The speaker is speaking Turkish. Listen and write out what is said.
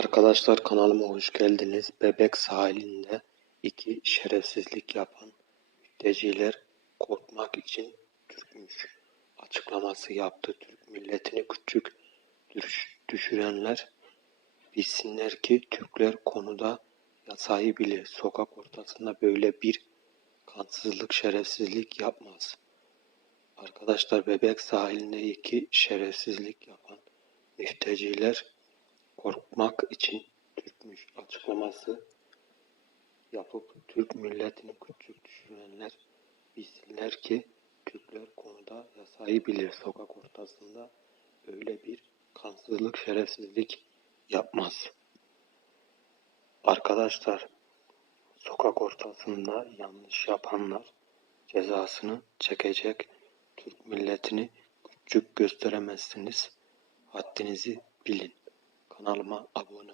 Arkadaşlar kanalıma hoş geldiniz. Bebek sahilinde iki şerefsizlik yapan mülteciler korkmak için Türkmüş açıklaması yaptı. Türk milletini küçük düş- düşürenler bilsinler ki Türkler konuda yasayı bilir. Sokak ortasında böyle bir kansızlık, şerefsizlik yapmaz. Arkadaşlar bebek sahilinde iki şerefsizlik yapan mülteciler korkmak için Türkmüş açıklaması yapıp Türk milletini küçük düşürenler bilsinler ki Türkler konuda yasayı bilir. Sokak ortasında öyle bir kansızlık, şerefsizlik yapmaz. Arkadaşlar sokak ortasında yanlış yapanlar cezasını çekecek. Türk milletini küçük gösteremezsiniz. Haddinizi bilin. Kanalıma abone